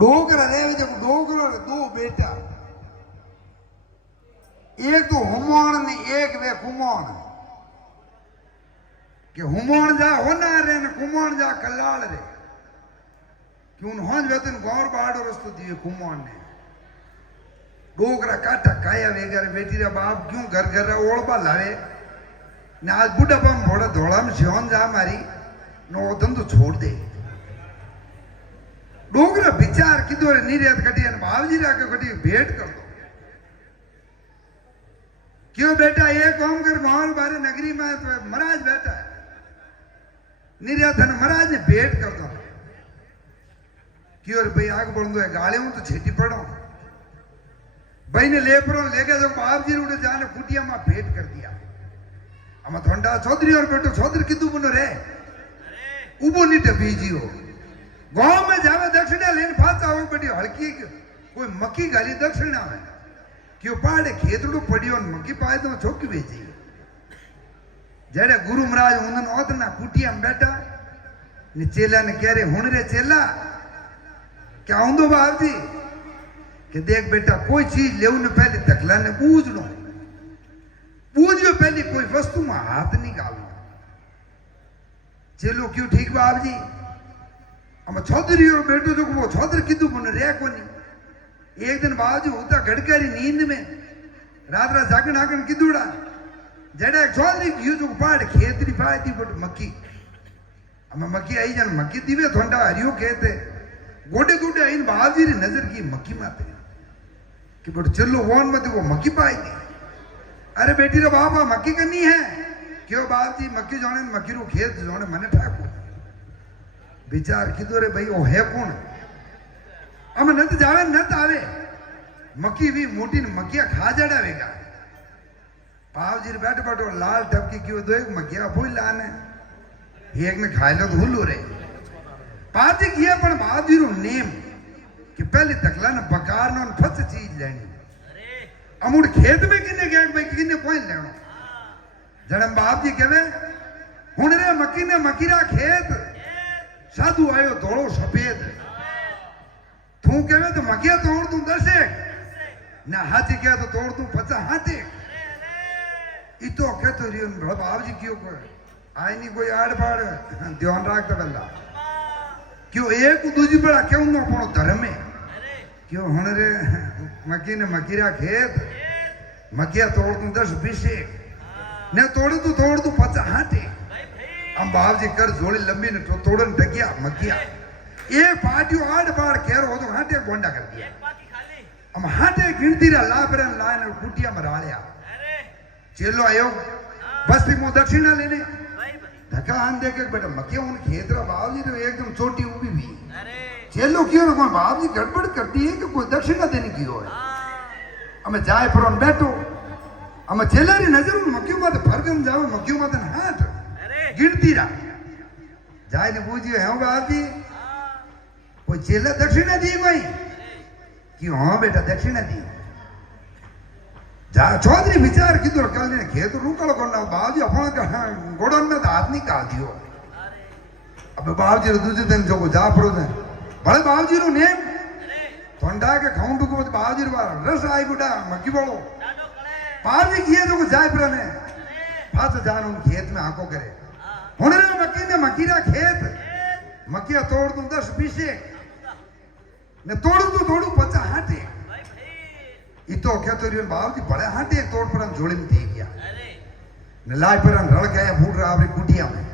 डोगरा रे जब डोगरो दो बेटा एक तो हुमोण ने एक वे कुमोण कि हुमोण जा होना रे न कुमोण जा कलाल रे क्यों होंज वेतन गौर बाड़ो रस्तो दिए कुमोण ने डोगरा काटा काया वेगर बेटी रे बाप क्यों घर घर ओळबा लावे ने आज बुढ़ा बम भोड़ा धोड़ा में सियोन जा मारी नो धंधो छोड़ दे डोगरा विचार किधर नीरेत कटी अन भावजी राके कटी भेंट कर दो क्यों बेटा ये कौम कर गांव बारे नगरी में तो महाराज बैठा है नीरेत अन महाराज ने भेंट कर दो क्यों भाई आग बढ़ दो गाले हूं तो छेटी पड़ो भाई ने ले पड़ो लेके जो भावजी उड़े जाने कुटिया में भेंट कर दिया अमा थोंडा चौधरी और बेटो चौधरी किदू बनो रे उबो नी टबीजियो गांव में जावे दक्षिणा लेन फाचा हो बेटी हल्की कोई मक्की गाली दक्षिणा में क्यों पाड़े खेतड़ू पड़ियो न मक्की पाए तो छोकी भेजी जेड़े गुरु महाराज उनन ओतना कुटिया में बैठा ने चेला ने कह रे हुन रे चेला क्या हुंदो बाबजी कि देख बेटा कोई चीज लेऊ ने पहले तकला ने बूझनो बूझो पहले कोई वस्तु में हाथ निकालो चलो क्यों ठीक बाप जी हम चौधरी और बेटो जो वो चौधरी किदू बन रे कोनी एक दिन बाप जी होता गड़करी नींद में रात रात जागन आगन किदूड़ा जड़े चौधरी क्यों जो पाड़ खेतरी पाए थी बट मक्की हम मक्की आई जन मक्की दीवे थोंडा हरियो कहते गोडे गोडे आई बाप जी री नजर की मक्की माते कि बट चलो वन मत वो मक्की पाई थी अरे बेटी रे बाबा मक्की करनी है क्यों बाप जी मक्की जोने मक्की रो खेत जोने मने ठाकू विचार किदो रे भाई ओ है कौन हम नत जावे नत आवे मक्की भी मोटी ने मक्किया खा जड़ावेगा बाप जी बैठ बैठो लाल टपकी क्यों दो मक्किया भूल लाने एक ने खा लो तो हुलू रे बाप जी किया पण बाप जी रो नेम कि पहले तकला ने बकार नो फस चीज लेनी अमुड़ खेत में किने गया भाई किने कोई लेनो जड़म बाप जी कहवे हुन रे मक्की ने मकीरा खेत साधु आयो धोड़ो सफेद तू कहवे तो मकिया तोड़ दूं 10 ना हाथी कहे तो तोड़ दूं 50 हाथी इतो कहतो रियो बाप जी क्यों को आई नहीं कोई आड़ फाड़ ध्यान रखता बल्ला क्यों एक दूजी बड़ा क्यों ना अपनो धर्म है क्यों हुन रे मक्की ने मकीरा खेत मकिया तोड़ दूं 10-20 ने तोड़ दूं 50 हाथी हम बाप जी कर जोड़ी लंबी ने तोड़न डगिया मकिया एक पाटियो आड़ बाड़ केरो हो तो हाटे बोंडा कर दिया हम हाटे गिनती रा लापरन लाइन कुटिया में रालिया चलो आयो बस्ती मो दक्षिणा लेने धक्का आन दे के बेटा मकिया उन खेतरा बाप जी तो एकदम छोटी उभी भी चलो क्यों ना कोई बाप जी गड़बड़ करती है कि कोई दक्षिणा देने की हो है हमें जाए पर हम बैठो हमें चेला री नजर में मक्कियों मत फरकन जाओ मक्कियों मत हाथ गिनती रा जाए ने पूछियो है बाप जी कोई चेला दक्षिणा दी भाई क्यों हाँ बेटा दक्षिणा दी जा चौधरी विचार किधर कल ने खेत रुकल करना बाप जी अपन गोड़न में हाथ नहीं काट दियो अब बाप जी दूसरे दिन जो जा पड़ो ने बड़े बाप जी रो नेम थोंडा के खाऊं को बाप जी रो रस आई बुढ़ा मक्की बोलो बाप जी किए जो जाए पर ने फास जान उन खेत में आंखों करे हुन रे मक्की ने मकीरा खेत मक्किया तोड़ दूं 10-20 ने तोड़ू 50 हाटे इतो कहतो रियो बाप जी बड़े हाटे तोड़ पर हम जोड़ी में दे गया ने लाज पर हम रल गया फूट रहा अपनी कुटिया में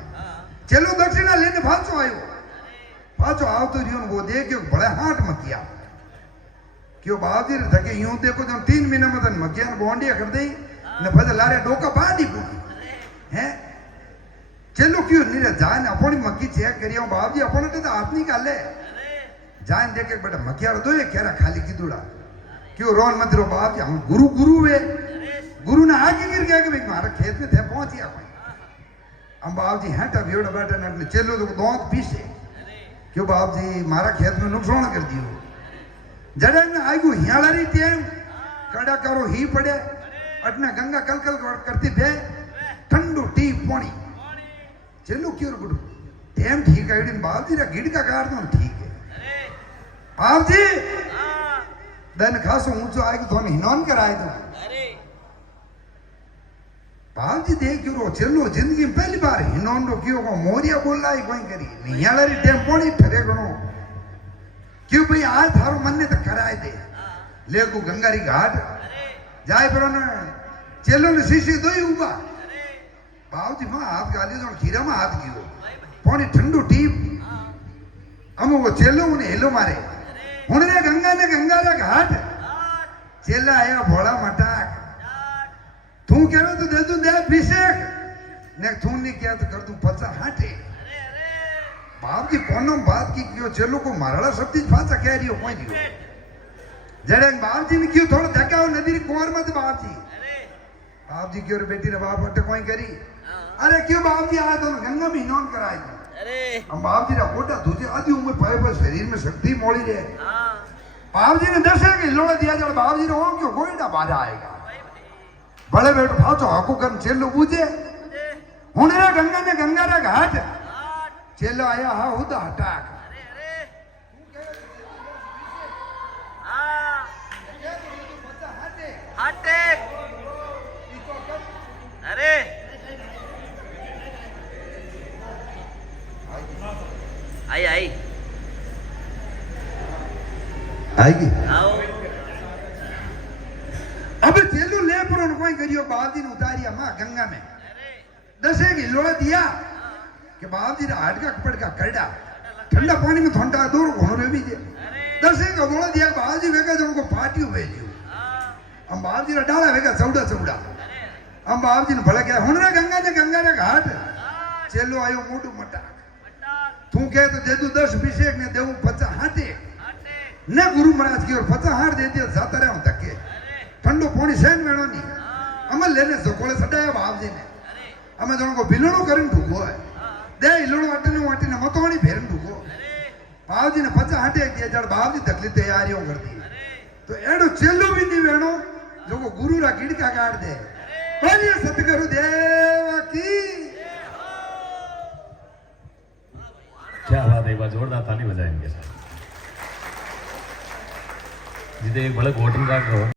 चलो दक्षिणा लेने फाचो आयो फाचो आओ तो रियो वो दे के बड़े हाट मक्किया क्यों बाप जी थके यूं देखो जब 3 महीने में तन मक्किया ने बोंडिया कर दई ने फज लारे डोका बांधी पूरी हैं चलो क्यों नहीं जान अपनी मक्की चेक करियो बाप जी अपने तो हाथ नहीं काले जान देखे बेटा मक्किया दो ये कह रहा खाली की दूड़ा क्यों रोन मत रो बाप जी हम गुरु वे गुरु ने आगे गिर गया कि भाई हमारा खेत में थे पहुंचिया कोई हम बाप जी हैं तब एवढा बैठे ने चलो तो दोंत पीछे क्यों बाप जी हमारा खेत में नुकसान कर दियो जड़े ने आगू हियालारी टेम कड़ा करो ही पड़े अटना गंगा कलकल करती बे ठंडू टी पानी चलो क्यों गुरु टेम ठीक है बाप जी रा गिड़ का कार तो ठीक है आप जी दन खासो ऊंचो आएगा तो हिनौन कराए दो बाप जी देख रो चलो जिंदगी में पहली बार हिनौन रो क्यों को मोरिया बोला ही कोई करी नियालरी टेम्पो नहीं ठरे गणो क्यों भाई आज थारो मन ने तो कराए दे ले को गंगारी घाट जाए पर ना चलो ने शीशी दो ही उबा बाप जी मां हाथ गाली जो खीरा में हाथ गियो पानी ठंडू टीप हम वो चलो उन्हें हेलो मारे उन्हें गंगा ने गंगारा घाट चेला आया भोला मटाक तू कह रहा तो दे दूं दे अभिषेक ने तू नहीं किया तो कर दूं पचा हाटे बाप जी कोनो बात की क्यों चलो को मारड़ा सब चीज फाचा कह रही हो कोई नहीं जड़े बाप जी ने क्यों थोड़ा धक्का हो नदी कुंवर मत बाप जी क्यों बेटी ने बाप हटे कोई करी अरे क्यों बाप जी आया तो गंगा में हिनौन कराए हम बाप जी रा कोटा दूजे आधी उम्र पाए पर शरीर में शक्ति मोड़ी रहे बाप जी ने दर्शे के लोड़ा दिया जब बाप जी ने हो क्यों कोई ना बाधा आएगा बड़े बेटो फाचो हाकू कर चेलो बूझे हुने रे गंगा ने गंगा रा घाट चेलो आया हा हुदा हटाक हटे अरे आई आई आएगी आओ अब चेलो ले पर कोई करियो बाप जी ने उतारिया मां गंगा में दसे की लोड़ा दिया कि बाप जी ने हाट का कपड़ का करड़ा ठंडा पानी में थोंटा दूर घोड़ो रे भी जे दसे का लोड़ा दिया बाप जी वेगा जो उनको पाटियो भेजियो हम बाप जी ने डाला वेगा चौड़ा चौड़ा हम बाप जी ने भले क्या हुन रे गंगा रे घाट चेलो आयो मोटू मटा तू कहे तो दे दू 10 अभिषेक ने देऊ 50 हाटे न गुरु महाराज की और 50 हाट दे दिया जाता रहे तक के ठंडो पानी सहन मेणो नहीं अमल लेने जोकोले सडाया बाप जी ने हमें दोनों को बिलणो करन ढुको है दे इलणो वाटे ने मतोणी फेरन ढुको बाप जी ने 50 हाटे दिया जड़ बाप जी तकलीफ तैयारियों कर दी तो एडो चेलो भी नहीं वेणो जो को गुरु रा गिड़का काट दे बोलिए सतगुरु देव की क्या बात है एक बार जोरदार ताली बजाएंगे जिदे एक बड़ा घोटन का